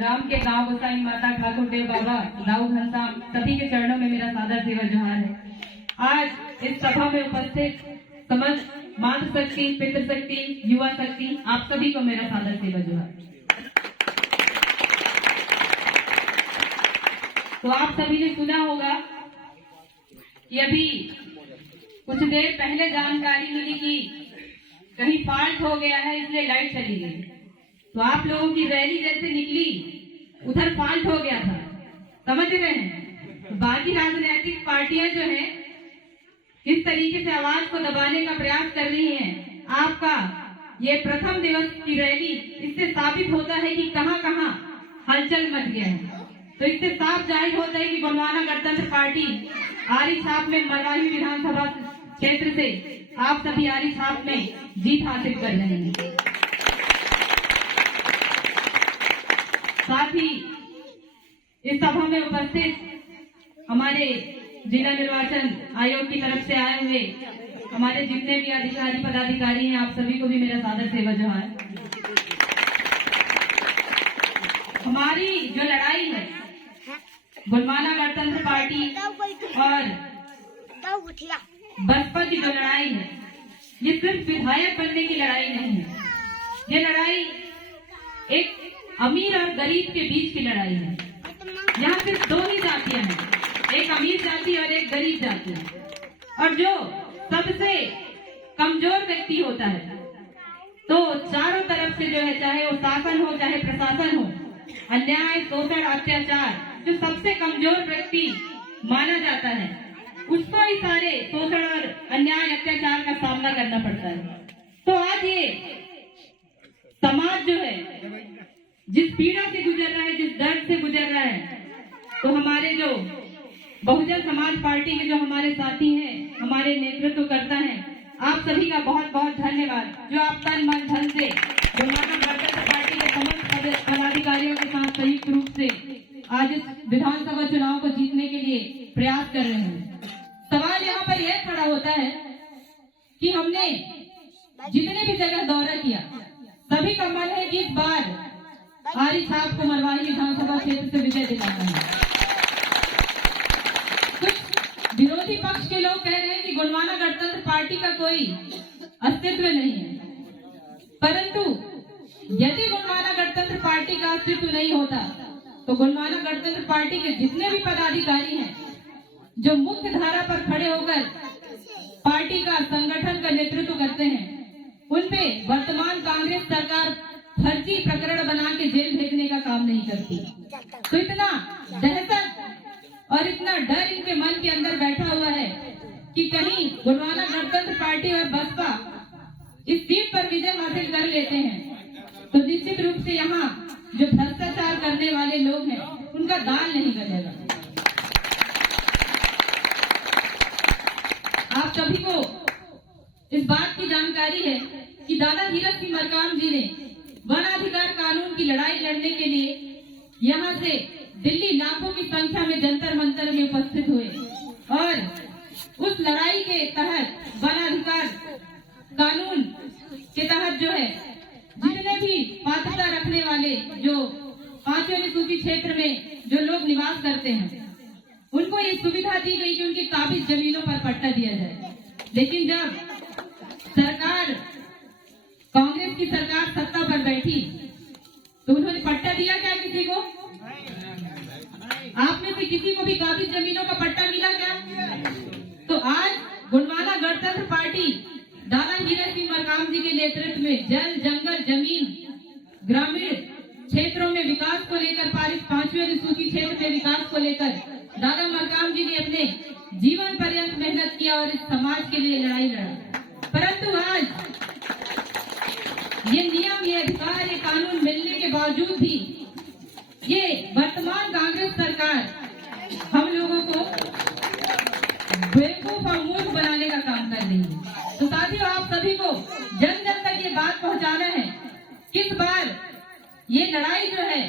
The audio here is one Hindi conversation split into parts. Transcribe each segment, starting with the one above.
राम के गांव गोसाई माता ठाकुर देव बाबा दाऊ घनश्याम सभी के चरणों में मेरा सादर सेवा जोहार है। आज इस सभा में उपस्थित समस्त मातृशक्ति, पितृशक्ति, युवा शक्ति, आप सभी को मेरा सादर सेवा जोहार। तो आप सभी ने सुना होगा कि अभी कुछ देर पहले जानकारी मिली कि कहीं फॉल्ट हो गया है, इसलिए लाइट चली गई। तो आप लोगों की रैली जैसे निकली, उधर फॉल्ट हो गया था, समझ रहे हैं। बाकी राजनीतिक पार्टियां जो हैं किस तरीके से आवाज को दबाने का प्रयास कर रही हैं। आपका ये प्रथम दिवस की रैली इससे साबित होता है कि कहां कहां हलचल मच गया है। तो इससे साफ जाहिर होता है कि गोंडवाना गणतंत्र पार्टी आरी छाप में मरवाही विधानसभा क्षेत्र से आप सभी आरी छाप में जीत हासिल कर रहे हैं। साथ ही इस सभा में उपस्थित हमारे जिला निर्वाचन आयोग की तरफ से आए हुए हमारे जितने भी अधिकारी पदाधिकारी हैं, आप सभी को भी मेरा सादर सेवा जोहार। हमारी जो लड़ाई है गोंडवाना गणतंत्र पार्टी और बसपा की जो लड़ाई है, ये सिर्फ विधायक बनने की लड़ाई नहीं है। ये लड़ाई एक अमीर और गरीब के बीच की लड़ाई है। यहाँ सिर्फ दो ही जातियां हैं, एक अमीर जाति और एक गरीब जाति। और जो सबसे कमजोर व्यक्ति होता है, तो चारों तरफ से जो है, चाहे वो शासन हो चाहे प्रशासन हो, अन्याय, शोषण, अत्याचार, जो सबसे कमजोर व्यक्ति माना जाता है, उसको ही सारे शोषण और अन्याय, अत्याचार का सामना करना पड़ता है। तो आज ये समाज जो है जिस पीड़ा से गुजर रहा है, जिस दर्द से गुजर रहा है, तो हमारे जो बहुजन समाज पार्टी के जो हमारे साथी हैं, हमारे नेतृत्व करता है, आप सभी का बहुत बहुत धन्यवाद, जो आप तन मन धन से गोंडवाना गणतंत्र पार्टी के समस्त पदाधिकारियों के साथ संयुक्त रूप से आज इस विधानसभा चुनाव को जीतने के लिए प्रयास कर रहे हैं। सवाल यहाँ पर यह खड़ा होता है कि हमने जितने भी जगह दौरा किया, सभी का मन है कि इस बार आरी छाप को मरवाही विधानसभा क्षेत्र से विजय दिलाना है। कुछ विरोधी पक्ष के लोग कह रहे हैं कि गोंडवाना गणतंत्र पार्टी का कोई अस्तित्व नहीं है, परंतु यदि गोंडवाना गणतंत्र पार्टी का अस्तित्व नहीं होता तो गोंडवाना गणतंत्र पार्टी के जितने भी पदाधिकारी हैं, जो मुख्य धारा पर खड़े होकर पार्टी का संगठन का नेतृत्व करते हैं, उनपे वर्तमान कांग्रेस सरकार फर्जी प्रकरण बना के जेल भेजने का काम नहीं करती। तो इतना दहशत और इतना डर इनके मन के अंदर बैठा हुआ है कि कहीं गोंडवाना गणतंत्र पार्टी और बसपा इस सीट पर विजय हासिल कर लेते हैं, तो निश्चित रूप से यहाँ जो भ्रष्टाचार करने वाले लोग हैं, उनका दाल नहीं गलेगा। आप सभी को इस बात की जानकारी है कि दादा धीरज सिंह मरकाम जी ने वन अधिकार कानून की लड़ाई लड़ने के लिए यहाँ से दिल्ली लाखों की संख्या में जंतर मंतर में उपस्थित हुए और उस लड़ाई के तहत वन अधिकार कानून के तहत जो है, जितने भी पात्रता रखने वाले जो 5वीं अनुसूची क्षेत्र में जो लोग निवास करते हैं, उनको ये सुविधा दी गई कि उनकी काबिज जमीनों पर पट्टा दिया जाए। लेकिन जब सरकार, कांग्रेस की सरकार सत्ता पर बैठी, तो उन्होंने पट्टा दिया क्या किसी को? आप में से किसी को भी काबिज जमीनों का पट्टा मिला क्या? तो आज गोंडवाना गणतंत्र पार्टी दादा धीरज सिंह मरकाम जी के नेतृत्व में जल, जंगल, जमीन, ग्रामीण क्षेत्रों में विकास को लेकर, पारित 5वीं अनुसूची क्षेत्र में विकास को लेकर दादा मरकाम जी ने अपने जीवन पर्यंत मेहनत किया और इस समाज के लिए लड़ाई लड़ा। परंतु आज ये नियम, ये अधिकार, ये कानून मिलने के बावजूद भी ये वर्तमान कांग्रेस सरकार हम लोगों को बेवकूफ और मूर्ख बनाने का काम कर रही है। तो साथियों, आप सभी को जन जन तक ये बात पहुंचाना है कि इस बार ये लड़ाई जो है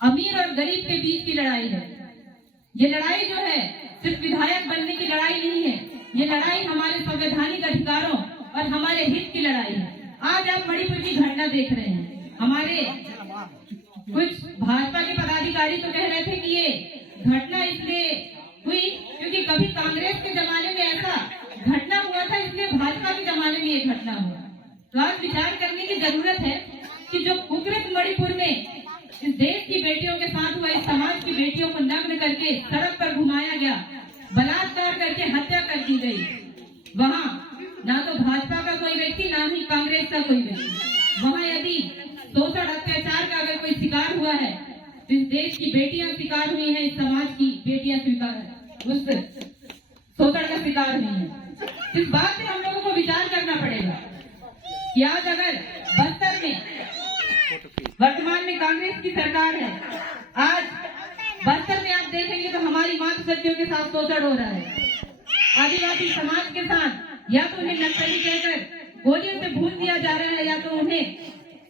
अमीर और गरीब के बीच की लड़ाई है। ये लड़ाई जो है सिर्फ विधायक बनने की लड़ाई नहीं है, ये लड़ाई हमारे संवैधानिक अधिकारों और हमारे हित की लड़ाई है। आज आप मणिपुर की घटना देख रहे हैं, हमारे कुछ भाजपा के पदाधिकारी तो कह रहे थे कि ये घटना इसलिए हुई क्योंकि कभी कांग्रेस के जमाने में ऐसा घटना हुआ था, इसलिए भाजपा के जमाने में ये घटना हुआ। तो आज विचार करने की जरूरत है कि जो कुकृत्य मणिपुर में इस देश की बेटियों के साथ हुआ, इस समाज की बेटियों को नग्न करके सड़क पर घुमाया गया, बलात्कार करके हत्या कर दी गई, वहाँ ना तो भाजपा का कोई व्यक्ति ना ही कांग्रेस का कोई व्यक्ति, वहाँ यदि शोषण अत्याचार का अगर कोई शिकार हुआ है तो इस देश की बेटियां शिकार हुई हैं, इस समाज की बेटियां उस शोषण का शिकार हुई हैं। इस बात पे हम लोगों को विचार करना पड़ेगा कि आज अगर बस्तर में वर्तमान में कांग्रेस की सरकार है, आज बस्तर में आप देखेंगे तो हमारी मातृ शक्तियों के साथ शोषण हो रहा है। आदिवासी समाज के साथ या तो उन्हें नक्सली कहकर गोलियों से भून दिया जा रहा है, या तो उन्हें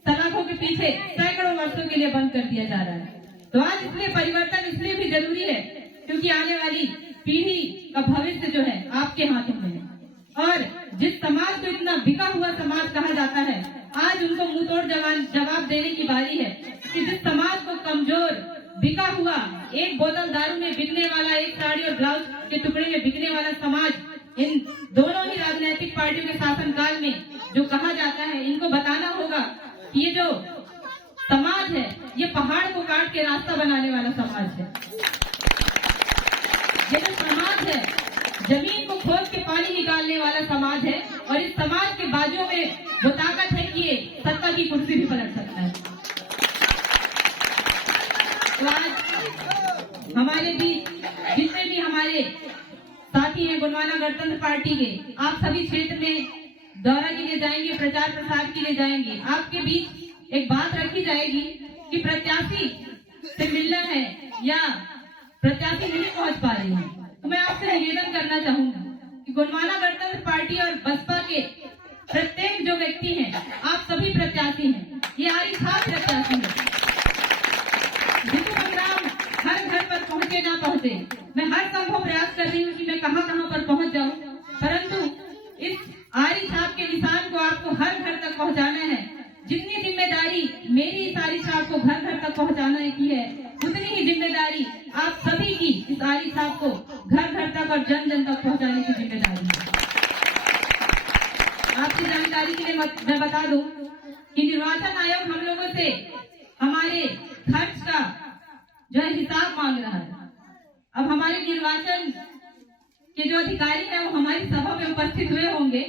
सलाखों के पीछे सैकड़ों वर्षों के लिए बंद कर दिया जा रहा है। तो आज इसलिए परिवर्तन इसलिए भी जरूरी है क्योंकि आने वाली पीढ़ी का भविष्य जो है आपके हाथों में है। और जिस समाज को इतना बिका हुआ समाज कहा जाता है, आज उनको मुंहतोड़ जवाब देने की बारी है कि जिस समाज को कमजोर, बिका हुआ, एक बोतल दारू में बिकने वाला, एक साड़ी और ब्लाउज के टुकड़े में बिकने वाला समाज, इन दोनों ही राजनीतिक पार्टियों के शासनकाल में जो कहा जाता है, इनको बताना होगा कि ये जो समाज है ये पहाड़ को काट के रास्ता बनाने वाला समाज है। ये जो समाज है जमीन को खोद के पानी निकालने वाला समाज है, और इस समाज के बाजुओं में वो ताकत है कि ये सत्ता की कुर्सी भी पलट सकता है। तो आज हमारे बीच जितने भी हमारे साथी हैं गोंडवाना गणतंत्र पार्टी के, आप सभी क्षेत्र में दौरा के लिए जाएंगे, प्रचार प्रसार के लिए जाएंगे। आपके बीच एक बात रखी जाएगी कि प्रत्याशी से मिलना है या प्रत्याशी नहीं पहुंच पा रहे हैं, तो मैं आपसे निवेदन करना चाहूंगी कि गोंडवाना गणतंत्र पार्टी और बसपा के प्रत्येक जो व्यक्ति हैं, आप सभी प्रत्याशी हैं, ये आरी खास प्रत्याशी है। हिंदू संग्राम हर घर पर पहुंचे ना पहुंचे, मैं हर संभव प्रयास कर रही हूँ कि मैं कहाँ पर पहुंच जाऊं, परंतु इस आरी छाप के निशान को आपको हर घर तक पहुंचाना है। जितनी जिम्मेदारी मेरी इस आरी छाप को घर घर तक पहुंचाने की है, उतनी ही जिम्मेदारी आप सभी की इस आरी छाप को घर घर तक और जन जन तक पहुंचाने की जिम्मेदारी है। आपकी जानकारी के लिए मैं बता दूं कि निर्वाचन आयोग हम लोगों से हमारे खर्च का जो है हिसाब मांग रहा है। अब हमारे निर्वाचन के जो अधिकारी हैं वो हमारी सभा में उपस्थित हुए होंगे।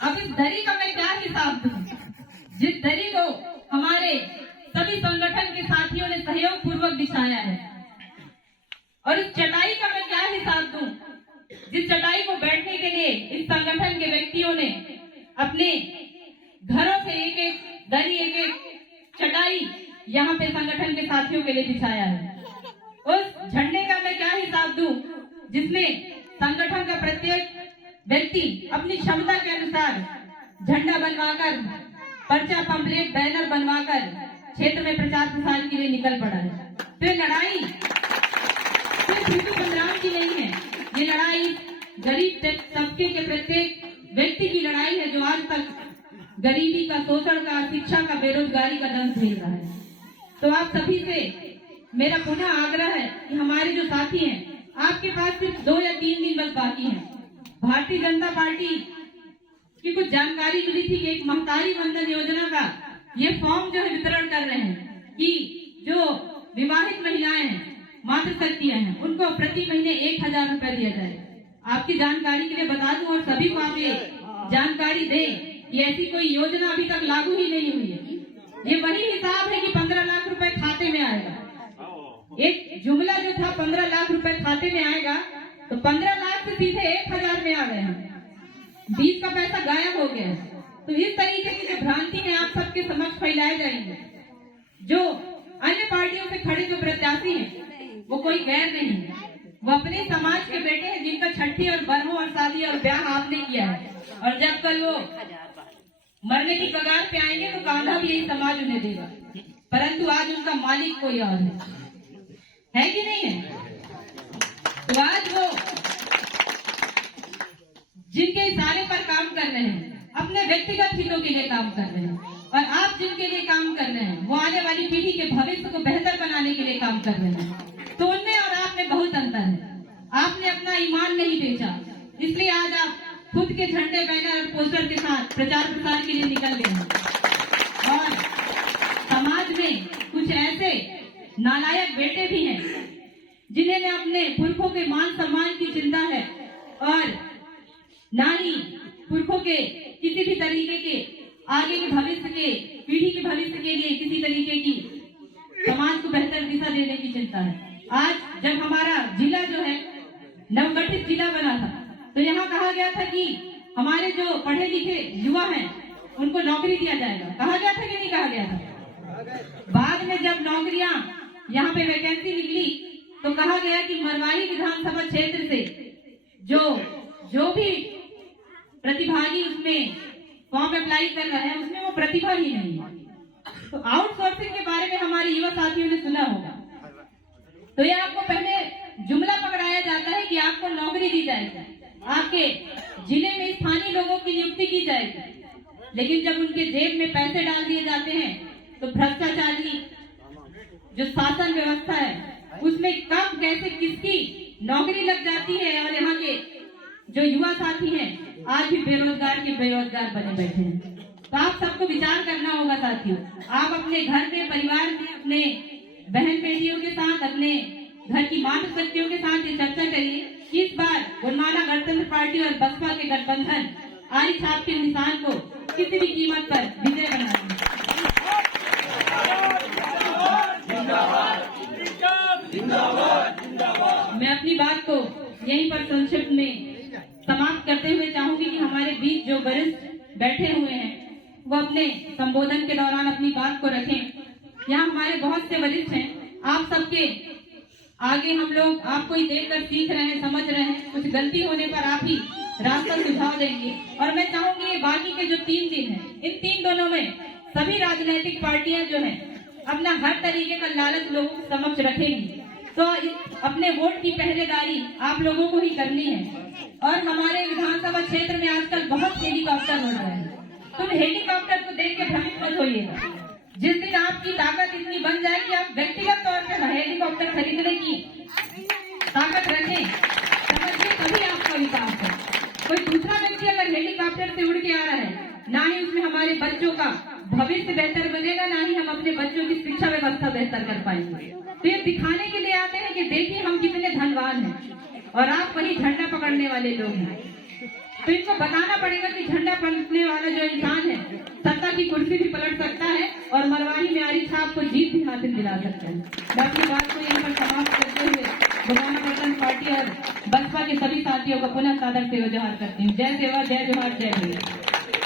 अब इस दरी का मैं क्या हिसाब दूं, जिस दरी को हमारे सभी संगठन के साथियों ने सहयोग पूर्वक बिछाया है, और इस चटाई का मैं क्या हिसाब दूं, जिस चटाई को बैठने के लिए इस संगठन के व्यक्तियों ने अपने घरों से एक एक दरी, एक एक चटाई यहाँ पे संगठन के साथियों के लिए बिछाया है। उस झंडे का मैं क्या हिसाब दूं, जिसमें संगठन का प्रत्येक व्यक्ति अपनी क्षमता के अनुसार झंडा बनवाकर, पर्चा, पंपलेट, बैनर बनवाकर क्षेत्र में प्रचार प्रसार के लिए निकल पड़ा है। तो ये लड़ाई सिर्फ हिंदू संग्राम की नहीं है, ये लड़ाई गरीब तबके के प्रत्येक व्यक्ति की लड़ाई है जो आज तक गरीबी का, शोषण का, शिक्षा का, बेरोजगारी का दंश झेल रहा है। तो आप सभी से मेरा पुनः आग्रह है कि हमारे जो साथी हैं, आपके पास सिर्फ 2 या 3 दिन बस बाकी हैं। भारतीय जनता पार्टी की कुछ जानकारी मिली थी कि एक महतारी वंदन योजना का ये फॉर्म जो है वितरण कर रहे हैं कि जो विवाहित महिलाएं हैं, मातृ शक्तियां हैं, उनको प्रति महीने 1000 रुपए दिया जाए। आपकी जानकारी के लिए बता दूं और सभी को आप ये जानकारी दें कि ऐसी कोई योजना अभी तक लागू ही नहीं हुई है। ये वही हिसाब है कि 15 लाख रुपए खाते में आएगा। एक जुमला जो था 15 लाख रुपए खाते में आएगा, तो 15 लाख से सीधे 1000 में आ गए हैं, 20 का पैसा गायब हो गया। तो इस तरीके की जो भ्रांति है आप सबके समक्ष फैलाए जाएंगे। जो अन्य पार्टियों से खड़े जो प्रत्याशी हैं वो कोई गैर नहीं है, वो अपने समाज के बेटे हैं जिनका छठी और बरहों और शादी और ब्याह आपने किया है, और जब कल वो मरने की कगार पे आएंगे तो कांधा भी यही समाज उन्हें देगा। परंतु आज उनका मालिक कोई और है कि नहीं है? तो आज वो जिनके इशारे पर काम कर रहे हैं, अपने व्यक्तिगत हितों के लिए काम कर रहे हैं, और आप जिनके लिए काम कर रहे हैं वो आने वाली पीढ़ी के भविष्य को बेहतर बनाने के लिए काम कर रहे हैं। तो उनमें और आप में बहुत अंतर है। आपने अपना ईमान नहीं बेचा, इसलिए आज आप खुद के झंडे, बैनर और पोस्टर के साथ प्रचार प्रसार के लिए निकल गए हैं। और समाज में कुछ ऐसे नालायक बेटे भी हैं जिन्हें अपने पुरखों के मान सम्मान की चिंता है और ना ही पुरखों के किसी भी तरीके के आगे के भविष्य के, पीढ़ी के भविष्य के लिए किसी तरीके की समाज को बेहतर दिशा देने की चिंता है। आज जब हमारा जिला जो है नवगठित जिला बना था तो यहाँ कहा गया था कि हमारे जो पढ़े लिखे युवा हैं उनको नौकरी दिया जाएगा। कहा गया था कि नहीं कहा गया था? बाद में जब नौकरियां यहाँ पे वैकेंसी निकली तो कहा गया कि मरवाही विधानसभा क्षेत्र से जो भी प्रतिभागी उसमें फॉर्म अप्लाई कर रहा है उसमें वो प्रतिभा ही नहीं है। तो आउटसोर्सिंग के बारे में हमारे युवा साथियों ने सुना होगा। तो ये आपको पहले जुमला पकड़ाया जाता है कि आपको नौकरी दी जाएगी, आपके जिले में स्थानीय लोगों की नियुक्ति की जाएगी, लेकिन जब उनके जेब में पैसे डाल दिए जाते हैं तो भ्रष्टाचारी जो शासन व्यवस्था है उसमें कब कैसे किसकी नौकरी लग जाती है। और यहाँ के जो युवा साथी हैं आज भी बेरोजगार के बेरोजगार बने बैठे हैं। तो आप सबको विचार करना होगा साथियों। आप अपने घर में, परिवार में, अपने बहन बेटियों के साथ, अपने घर की मातृ शक्तियों के साथ ये चर्चा करिए। इस बार गोंडवाना गणतंत्र पार्टी और बसपा के गठबंधन आरी छाप के निशान को किसी भी कीमत पर विजय बनाएंगे। मैं अपनी बात को यहीं पर संक्षिप्त में समाप्त करते हुए चाहूंगी कि हमारे बीच जो वरिष्ठ बैठे हुए हैं वो अपने संबोधन के दौरान अपनी बात को रखें। यहाँ हमारे बहुत से वरिष्ठ हैं, आप सबके आगे हम लोग आपको ही देखकर सीख रहे हैं, समझ रहे हैं। कुछ गलती होने पर आप ही रास्ता सुझाव देंगे। और मैं चाहूंगी ये बाकी के जो 3 दिन हैं, इन 3 दिनों में सभी राजनीतिक पार्टियां जो हैं अपना हर तरीके का लालच लोगों के समक्ष रखेंगी। तो अपने वोट की पहरेदारी आप लोगों को ही करनी है। और हमारे विधानसभा क्षेत्र में आजकल बहुत हेलीकॉप्टर हो रहे हैं। तुम हेलीकॉप्टर को देख के भ्रमित मत होइएगा। जिस दिन आपकी ताकत इतनी बन जाए कि आप व्यक्तिगत तौर पर हेलीकॉप्टर खरीदने की ताकत रखें, समझिए तभी आपका विकास है। कोई दूसरा व्यक्ति अगर हेलीकॉप्टर से उड़ के आ रहा है, ना ही उसमें हमारे बच्चों का भविष्य बेहतर बनेगा, ना ही हम अपने बच्चों की शिक्षा व्यवस्था बेहतर कर पाएंगे। तो ये दिखाने के लिए आते हैं कि देखिए हम कितने धनवान हैं और आप वही झंडा पकड़ने वाले लोग हैं। तो इनको बताना पड़ेगा कि झंडा पलटने वाला जो इंसान है सत्ता की कुर्सी भी पलट सकता है और मरवाही में आरी छाप को जीत भी हासिल दिला सकता है। मैं अपनी बात को यहाँ पर समाप्त करते हुए गोंडवाना गणतंत्र पार्टी और बसपा के सभी साथियों को पुनः सादर से जोहार करती हूँ। जय सेवा, जय जोहार, जय भैया।